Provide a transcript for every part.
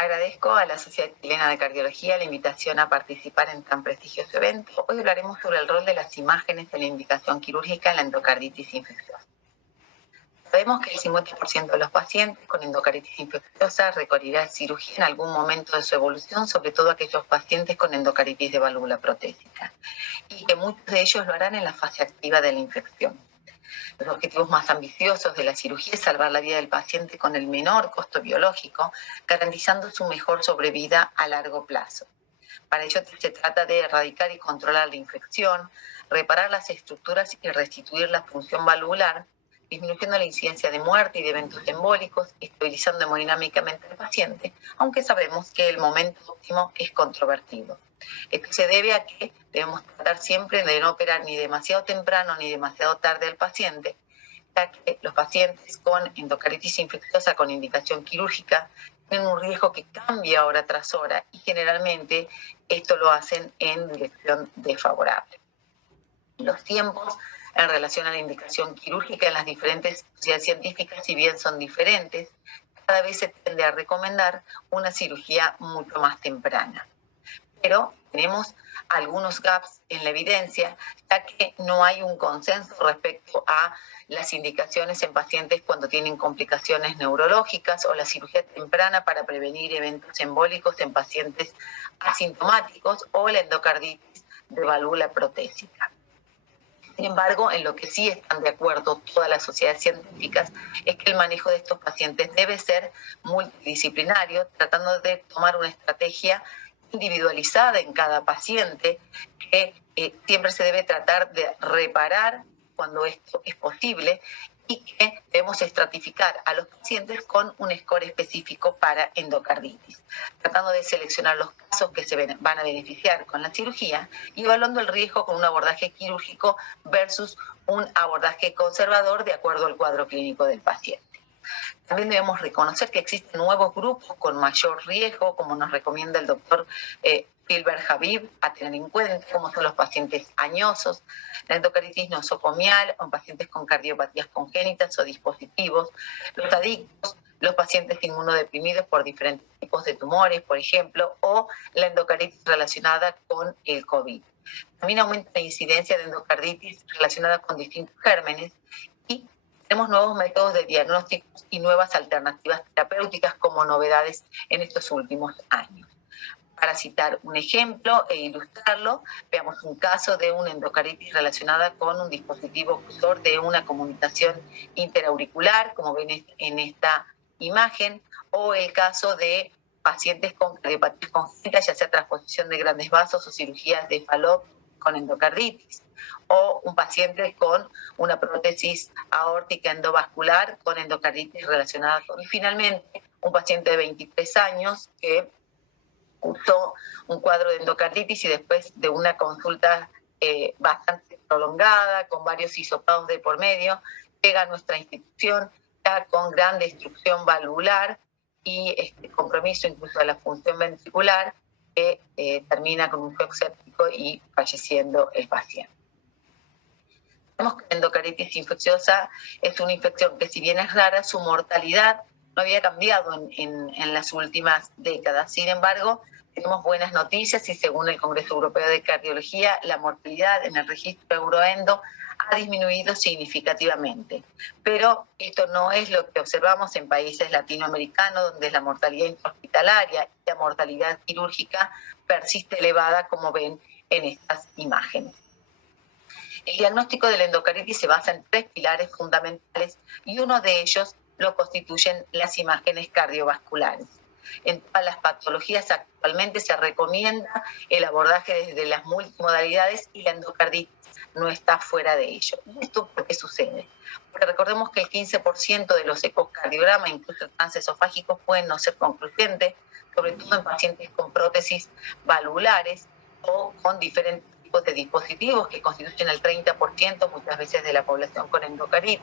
Agradezco a la Sociedad Chilena de Cardiología la invitación a participar en tan prestigioso evento. Hoy hablaremos sobre el rol de las imágenes en la indicación quirúrgica en la endocarditis infecciosa. Sabemos que el 50% de los pacientes con endocarditis infecciosa requerirá cirugía en algún momento de su evolución, sobre todo aquellos pacientes con endocarditis de válvula protésica, y que muchos de ellos lo harán en la fase activa de la infección. Los objetivos más ambiciosos de la cirugía es salvar la vida del paciente con el menor costo biológico, garantizando su mejor sobrevida a largo plazo. Para ello se trata de erradicar y controlar la infección, reparar las estructuras y restituir la función valvular, disminuyendo la incidencia de muerte y de eventos embólicos, estabilizando hemodinámicamente al paciente, aunque sabemos que el momento óptimo es controvertido. Esto se debe a que debemos tratar siempre de no operar ni demasiado temprano ni demasiado tarde al paciente, ya que los pacientes con endocarditis infecciosa con indicación quirúrgica tienen un riesgo que cambia hora tras hora y generalmente esto lo hacen en dirección desfavorable. Los tiempos en relación a la indicación quirúrgica en las diferentes sociedades científicas, si bien son diferentes, cada vez se tiende a recomendar una cirugía mucho más temprana. Pero tenemos algunos gaps en la evidencia, ya que no hay un consenso respecto a las indicaciones en pacientes cuando tienen complicaciones neurológicas o la cirugía temprana para prevenir eventos embólicos en pacientes asintomáticos o la endocarditis de válvula protésica. Sin embargo, en lo que sí están de acuerdo todas las sociedades científicas es que el manejo de estos pacientes debe ser multidisciplinario, tratando de tomar una estrategia individualizada en cada paciente, que siempre se debe tratar de reparar cuando esto es posible y que debemos estratificar a los pacientes con un score específico para endocarditis, tratando de seleccionar los casos que se van a beneficiar con la cirugía y evaluando el riesgo con un abordaje quirúrgico versus un abordaje conservador de acuerdo al cuadro clínico del paciente. También debemos reconocer que existen nuevos grupos con mayor riesgo, como nos recomienda el doctor Filber Habib, a tener en cuenta, como son los pacientes añosos, la endocarditis nosocomial, o pacientes con cardiopatías congénitas o dispositivos, los adictos, los pacientes inmunodeprimidos por diferentes tipos de tumores, por ejemplo, o la endocarditis relacionada con el COVID. También aumenta la incidencia de endocarditis relacionada con distintos gérmenes y tenemos nuevos métodos de diagnóstico y nuevas alternativas terapéuticas como novedades en estos últimos años. Para citar un ejemplo e ilustrarlo, veamos un caso de una endocarditis relacionada con un dispositivo oclusor de una comunicación interauricular, como ven en esta imagen, o el caso de pacientes con cardiopatías congénitas, ya sea transposición de grandes vasos o cirugías de Fallot con endocarditis, o un paciente con una prótesis aórtica endovascular con endocarditis relacionada con... Y finalmente, un paciente de 23 años que cursó un cuadro de endocarditis y después de una consulta bastante prolongada, con varios hisopados de por medio, llega a nuestra institución ya con gran destrucción valvular y compromiso incluso de la función ventricular, que termina con un shock séptico y falleciendo el paciente. Sabemos que la endocarditis infecciosa es una infección que, si bien es rara, su mortalidad no había cambiado en las últimas décadas. Sin embargo, tenemos buenas noticias y según el Congreso Europeo de Cardiología, la mortalidad en el registro Euroendo ha disminuido significativamente. Pero esto no es lo que observamos en países latinoamericanos, donde la mortalidad intrahospitalaria y la mortalidad quirúrgica persiste elevada, como ven en estas imágenes. El diagnóstico de la endocarditis se basa en 3 pilares fundamentales y uno de ellos lo constituyen las imágenes cardiovasculares. En todas las patologías actualmente se recomienda el abordaje desde las multimodalidades y la endocarditis no está fuera de ello. ¿Y esto por qué sucede? Porque recordemos que el 15% de los ecocardiogramas, incluso transesofágicos, pueden no ser concluyentes, sobre todo en pacientes con prótesis valvulares o con diferentes tipos de dispositivos que constituyen el 30% muchas veces de la población con endocarditis.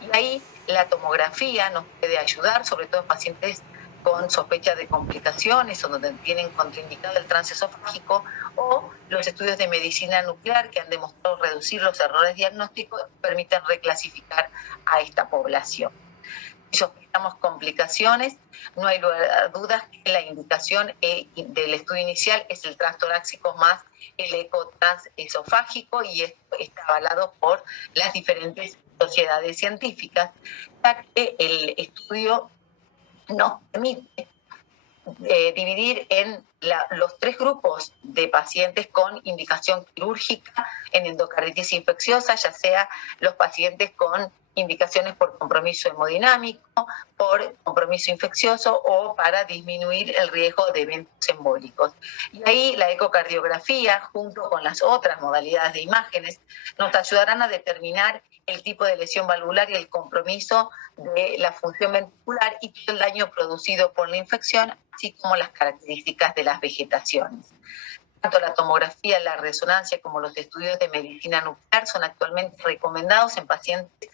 Y ahí la tomografía nos puede ayudar, sobre todo en pacientes con sospecha de complicaciones o donde tienen contraindicado el transesofágico, o los estudios de medicina nuclear que han demostrado reducir los errores diagnósticos permiten reclasificar a esta población. Si sospechamos complicaciones, no hay lugar a dudas que la indicación del estudio inicial es el transtorácico más el eco transesofágico, y esto está avalado por las diferentes sociedades científicas, ya que el estudio nos permite dividir en los 3 grupos de pacientes con indicación quirúrgica en endocarditis infecciosa, ya sea los pacientes con indicaciones por compromiso hemodinámico, por compromiso infeccioso o para disminuir el riesgo de eventos embólicos. Y ahí la ecocardiografía, junto con las otras modalidades de imágenes, nos ayudarán a determinar el tipo de lesión valvular y el compromiso de la función ventricular y todo el daño producido por la infección, así como las características de las vegetaciones. Tanto la tomografía, la resonancia como los estudios de medicina nuclear son actualmente recomendados en pacientes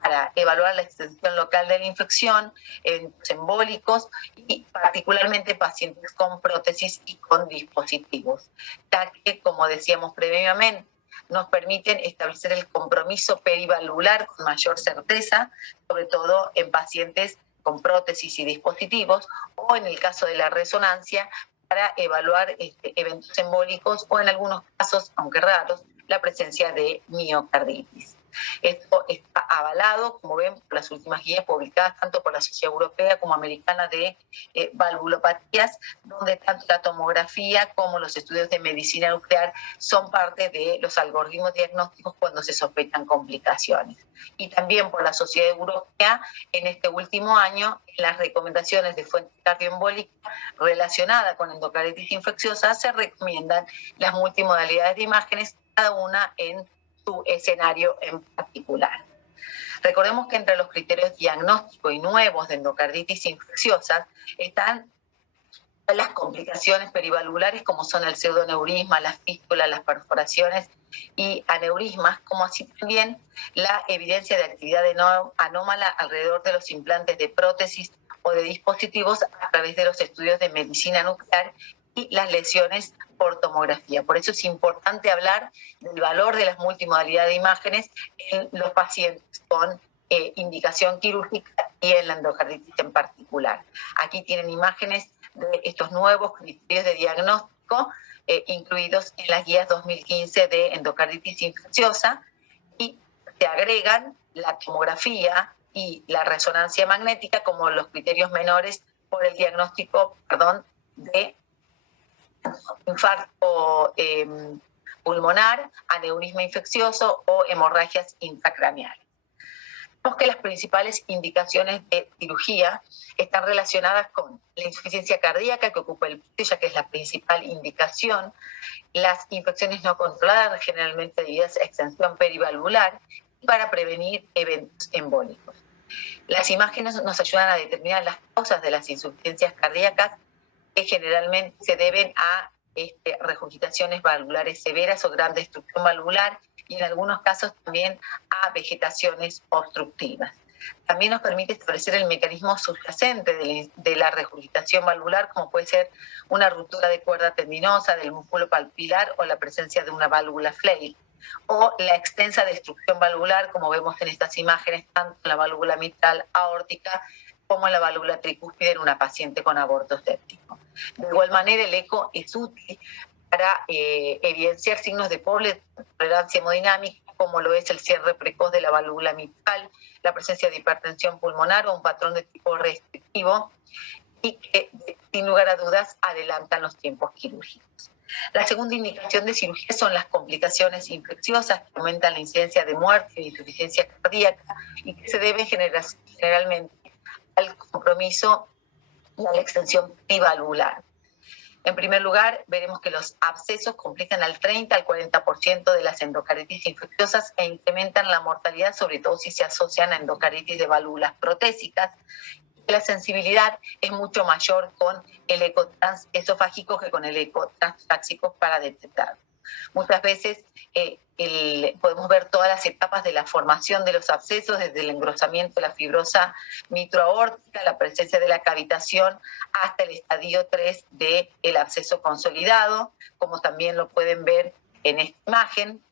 para evaluar la extensión local de la infección, eventos embólicos y particularmente pacientes con prótesis y con dispositivos, ya que, como decíamos previamente, nos permiten establecer el compromiso perivalvular con mayor certeza, sobre todo en pacientes con prótesis y dispositivos, o en el caso de la resonancia, para evaluar eventos embólicos o en algunos casos, aunque raros, la presencia de miocarditis. Esto está avalado, como ven, por las últimas guías publicadas tanto por la Sociedad Europea como Americana de Valvulopatías, donde tanto la tomografía como los estudios de medicina nuclear son parte de los algoritmos diagnósticos cuando se sospechan complicaciones. Y también por la Sociedad Europea, en este último año, en las recomendaciones de fuente cardioembólica relacionada con endocarditis infecciosa, se recomiendan las multimodalidades de imágenes, cada una en su escenario en particular. Recordemos que entre los criterios diagnósticos y nuevos de endocarditis infecciosa están las complicaciones perivalvulares, como son el pseudoneurisma, las fístulas, las perforaciones y aneurismas, como así también la evidencia de actividad anómala alrededor de los implantes de prótesis o de dispositivos a través de los estudios de medicina nuclear y las lesiones por tomografía. Por eso es importante hablar del valor de las multimodalidades de imágenes en los pacientes con indicación quirúrgica y en la endocarditis en particular. Aquí tienen imágenes de estos nuevos criterios de diagnóstico incluidos en las guías 2015 de endocarditis infecciosa, y se agregan la tomografía y la resonancia magnética como los criterios menores por el diagnóstico, de infarto pulmonar, aneurisma infeccioso o hemorragias intracraneales. Vemos que las principales indicaciones de cirugía están relacionadas con la insuficiencia cardíaca, que ocupa el peso, ya que es la principal indicación, las infecciones no controladas, generalmente debidas a extensión perivalvular, y para prevenir eventos embólicos. Las imágenes nos ayudan a determinar las causas de las insuficiencias cardíacas, que generalmente se deben a regurgitaciones valvulares severas o gran destrucción valvular, y en algunos casos también a vegetaciones obstructivas. También nos permite establecer el mecanismo subyacente de la regurgitación valvular, como puede ser una ruptura de cuerda tendinosa del músculo papilar o la presencia de una válvula Fleyl, o la extensa destrucción valvular, como vemos en estas imágenes, tanto en la válvula mitral aórtica como en la válvula tricúspide en una paciente con aborto séptico. De igual manera, el eco es útil para evidenciar signos de tolerancia hemodinámica, como lo es el cierre precoz de la válvula mitral, la presencia de hipertensión pulmonar o un patrón de tipo restrictivo, y que, sin lugar a dudas, adelantan los tiempos quirúrgicos. La segunda indicación de cirugía son las complicaciones infecciosas, que aumentan la incidencia de muerte y de insuficiencia cardíaca, y que se deben generalmente al compromiso y a la extensión perivalvular. En primer lugar, veremos que los abscesos complican al 30 al 40% de las endocarditis infecciosas e incrementan la mortalidad, sobre todo si se asocian a endocarditis de válvulas protésicas. La sensibilidad es mucho mayor con el eco transesofágico que con el eco transtorácico para detectar. Muchas veces podemos ver todas las etapas de la formación de los abscesos, desde el engrosamiento de la fibrosa mitroaórtica, la presencia de la cavitación, hasta el estadio 3 del absceso consolidado, como también lo pueden ver en esta imagen.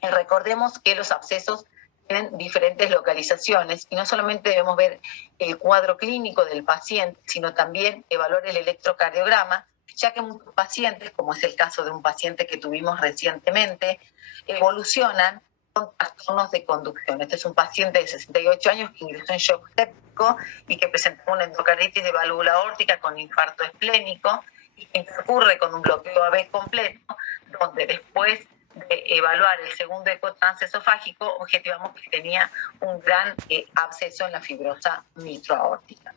Y recordemos que los abscesos tienen diferentes localizaciones y no solamente debemos ver el cuadro clínico del paciente, sino también evaluar el electrocardiograma, ya que muchos pacientes, como es el caso de un paciente que tuvimos recientemente, evolucionan con trastornos de conducción. Este es un paciente de 68 años que ingresó en shock séptico y que presentó una endocarditis de válvula aórtica con infarto esplénico y que intercurre con un bloqueo AV completo, donde después de evaluar el segundo eco transesofágico, objetivamos que tenía un gran absceso en la fibrosa mitroaórtica.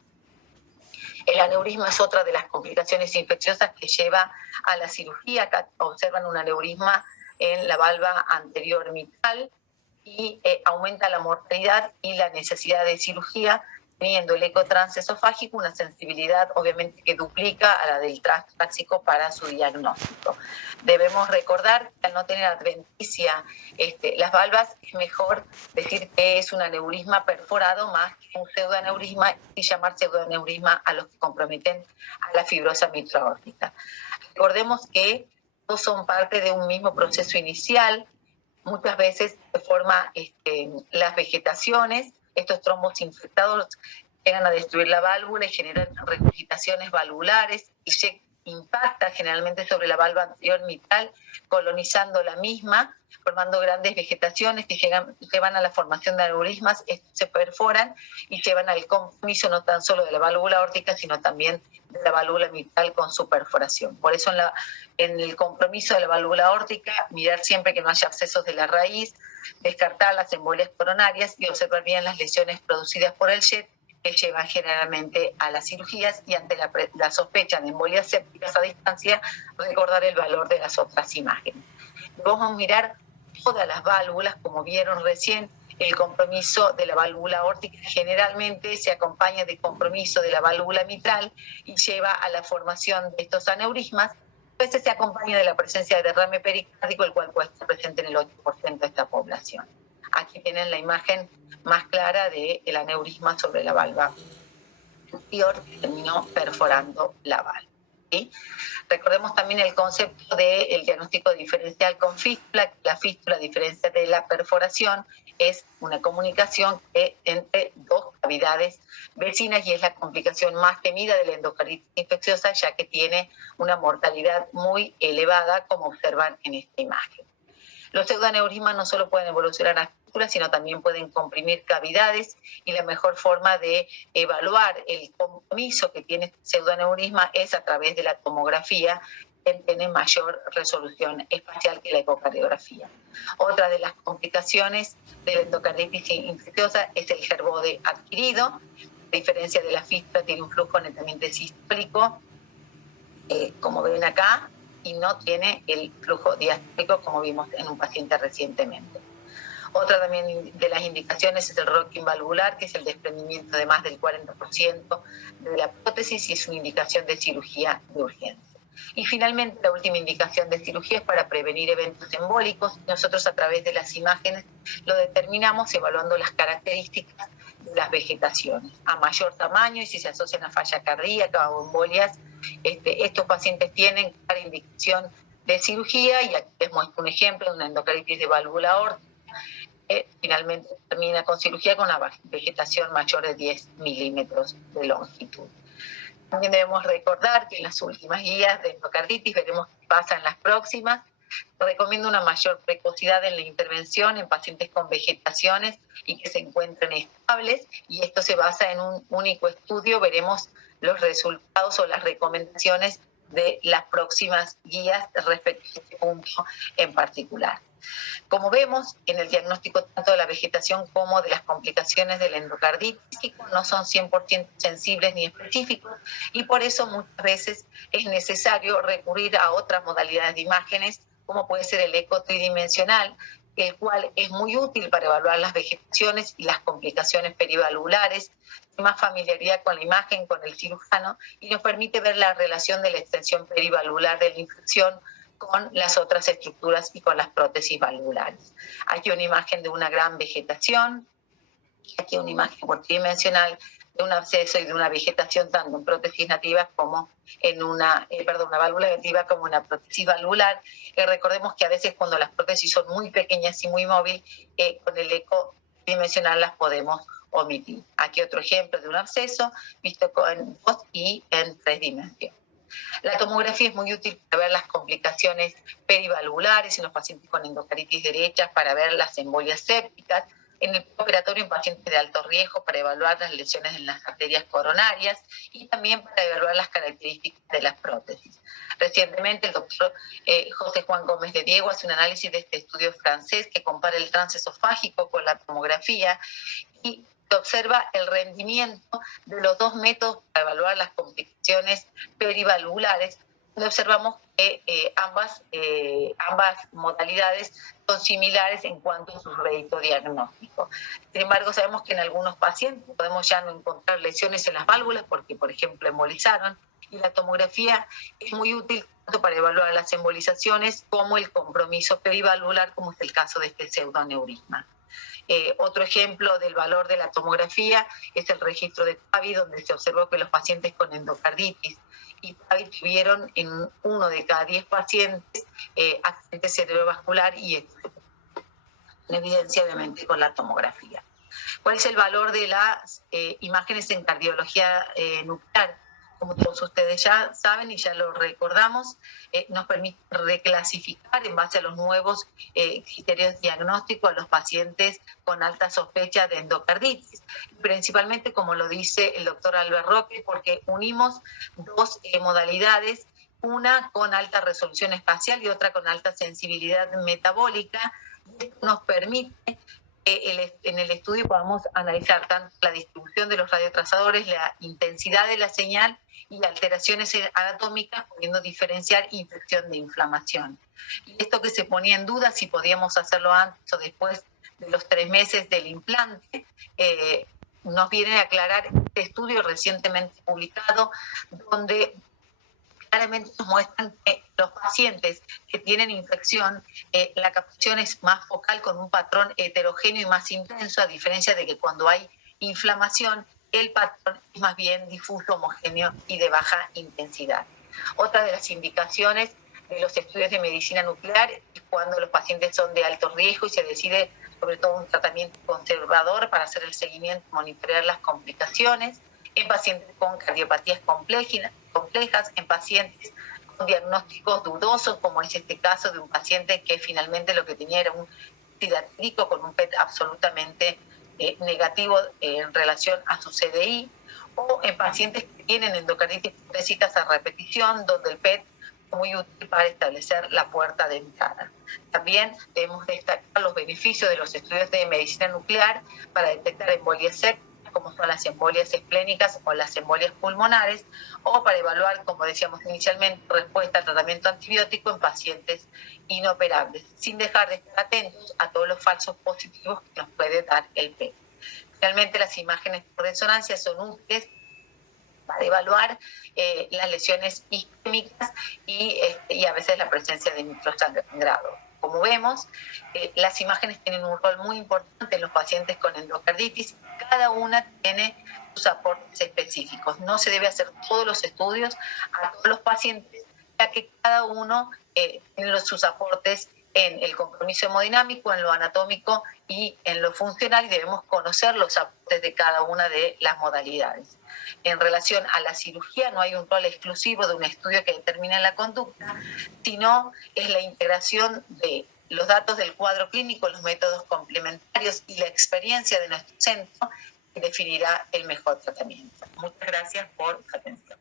El aneurisma es otra de las complicaciones infecciosas que lleva a la cirugía. Acá observan un aneurisma en la valva anterior mitral y aumenta la mortalidad y la necesidad de cirugía, teniendo el eco transesofágico una sensibilidad obviamente que duplica a la del transtorácico para su diagnóstico. Debemos recordar que al no tener adventicia las valvas, es mejor decir que es un aneurisma perforado más que un pseudoaneurisma y llamar pseudoaneurisma a los que comprometen a la fibrosa mitroaórtica. Recordemos que todos son parte de un mismo proceso inicial. Muchas veces se forman las vegetaciones, estos trombos infectados llegan a destruir la válvula y generan regurgitaciones valvulares y se impacta generalmente sobre la valva anterior mitral, colonizando la misma, formando grandes vegetaciones que llevan a la formación de aneurismas, se perforan y llevan al compromiso no tan solo de la válvula aórtica, sino también de la válvula mitral con su perforación. Por eso en el compromiso de la válvula aórtica, mirar siempre que no haya abscesos de la raíz, descartar las embolias coronarias y observar bien las lesiones producidas por el JET, que llevan generalmente a las cirugías, y ante la sospecha de embolias sépticas a distancia, recordar el valor de las otras imágenes. Vamos a mirar todas las válvulas, como vieron recién. El compromiso de la válvula aórtica generalmente se acompaña de compromiso de la válvula mitral y lleva a la formación de estos aneurismas. A veces se acompaña de la presencia de derrame pericárdico, el cual puede estar presente en el 8% de esta población. Aquí tienen la imagen más clara del aneurisma sobre la valva anterior que terminó perforando la valva. ¿Sí? Recordemos también el concepto del diagnóstico diferencial con fístula. La fístula, a diferencia de la perforación, es una comunicación entre dos cavidades vecinas y es la complicación más temida de la endocarditis infecciosa, ya que tiene una mortalidad muy elevada, como observan en esta imagen. Los pseudoaneurismas no solo pueden evolucionar a fístulas, sino también pueden comprimir cavidades, y la mejor forma de evaluar el compromiso que tiene este pseudoaneurisma es a través de la tomografía, que tiene mayor resolución espacial que la ecocardiografía. Otra de las complicaciones de la endocarditis infecciosa es el gerbode adquirido. A diferencia de la fístula, tiene un flujo netamente sistólico, como ven acá, y no tiene el flujo diastólico como vimos en un paciente recientemente. Otra también de las indicaciones es el rocking valvular, que es el desprendimiento de más del 40% de la prótesis y es una indicación de cirugía de urgencia. Y finalmente, la última indicación de cirugía es para prevenir eventos embólicos. Nosotros, a través de las imágenes, lo determinamos evaluando las características de las vegetaciones. A mayor tamaño y si se asocian a falla cardíaca o embolias, estos pacientes tienen clara indicación de cirugía, y aquí les muestro un ejemplo de una endocarditis de válvula aórtica que finalmente termina con cirugía con una vegetación mayor de 10 milímetros de longitud. También debemos recordar que en las últimas guías de endocarditis, veremos qué pasa en las próximas, recomiendo una mayor precocidad en la intervención en pacientes con vegetaciones y que se encuentren estables, y esto se basa en un único estudio. Veremos los resultados o las recomendaciones de las próximas guías respecto a este punto en particular. Como vemos, en el diagnóstico tanto de la vegetación como de las complicaciones del endocarditis no son 100% sensibles ni específicos, y por eso muchas veces es necesario recurrir a otras modalidades de imágenes, como puede ser el eco tridimensional, el cual es muy útil para evaluar las vegetaciones y las complicaciones perivalvulares, más familiaridad con la imagen, con el cirujano, y nos permite ver la relación de la extensión perivalvular de la infección con las otras estructuras y con las prótesis valvulares. Aquí una imagen de una gran vegetación, aquí una imagen tridimensional de un absceso y de una vegetación tanto en prótesis nativas como en una válvula nativa como una prótesis valvular. Recordemos que a veces cuando las prótesis son muy pequeñas y muy móviles, con el eco tridimensional las podemos omitir. Aquí otro ejemplo de un absceso visto en 2 y en 3 dimensiones. La tomografía es muy útil para ver las complicaciones perivalvulares en los pacientes con endocardititis derecha, para ver las embolias sépticas, en el operatorio en pacientes de alto riesgo para evaluar las lesiones en las arterias coronarias y también para evaluar las características de las prótesis. Recientemente el doctor José Juan Gómez de Diego hace un análisis de este estudio francés que compara el transesofágico con la tomografía y se observa el rendimiento de los dos métodos para evaluar las complicaciones perivalvulares, donde observamos que ambas modalidades son similares en cuanto a su rédito diagnóstico. Sin embargo, sabemos que en algunos pacientes podemos ya no encontrar lesiones en las válvulas porque, por ejemplo, embolizaron, y la tomografía es muy útil tanto para evaluar las embolizaciones como el compromiso perivalvular, como es el caso de este pseudoneurisma. Otro ejemplo del valor de la tomografía es el registro de TAVI, donde se observó que los pacientes con endocarditis y TAVI tuvieron en 1 de cada 10 pacientes accidente cerebrovascular, y esto en evidencia obviamente con la tomografía. ¿Cuál es el valor de las imágenes en cardiología nuclear? Como todos ustedes ya saben y ya lo recordamos, nos permite reclasificar en base a los nuevos criterios diagnósticos a los pacientes con alta sospecha de endocarditis. Principalmente, como lo dice el doctor Albert Roque, porque unimos dos modalidades, una con alta resolución espacial y otra con alta sensibilidad metabólica. Esto nos permite en el estudio podamos analizar tanto la distribución de los radiotrazadores, la intensidad de la señal y alteraciones anatómicas, pudiendo diferenciar infección de inflamación. Y esto que se ponía en duda si podíamos hacerlo antes o después de los 3 meses del implante, nos viene a aclarar este estudio recientemente publicado, donde claramente nos muestran que los pacientes que tienen infección, la captación es más focal con un patrón heterogéneo y más intenso, a diferencia de que cuando hay inflamación, el patrón es más bien difuso, homogéneo y de baja intensidad. Otra de las indicaciones de los estudios de medicina nuclear es cuando los pacientes son de alto riesgo y se decide sobre todo un tratamiento conservador para hacer el seguimiento y monitorear las complicaciones en pacientes con cardiopatías complejas, en pacientes con diagnósticos dudosos, como es este caso de un paciente que finalmente lo que tenía era un cidatídico con un PET absolutamente negativo en relación a su CDI, o en pacientes que tienen endocarditis postrésicas a repetición, donde el PET es muy útil para establecer la puerta de entrada. También debemos destacar los beneficios de los estudios de medicina nuclear para detectar embolias sépticas, como son las embolias esplénicas o las embolias pulmonares, o para evaluar, como decíamos inicialmente, respuesta al tratamiento antibiótico en pacientes inoperables, sin dejar de estar atentos a todos los falsos positivos que nos puede dar el PET. Finalmente, las imágenes por resonancia son útiles para evaluar las lesiones isquémicas y a veces la presencia de microsangrado. Como vemos, las imágenes tienen un rol muy importante en los pacientes con endocarditis. Cada una tiene sus aportes específicos. No se debe hacer todos los estudios a todos los pacientes, ya que cada uno tiene sus aportes en el compromiso hemodinámico, en lo anatómico y en lo funcional, y debemos conocer los aportes de cada una de las modalidades. En relación a la cirugía, no hay un rol exclusivo de un estudio que determine la conducta, sino es la integración de los datos del cuadro clínico, los métodos complementarios y la experiencia de nuestro centro que definirá el mejor tratamiento. Muchas gracias por su atención.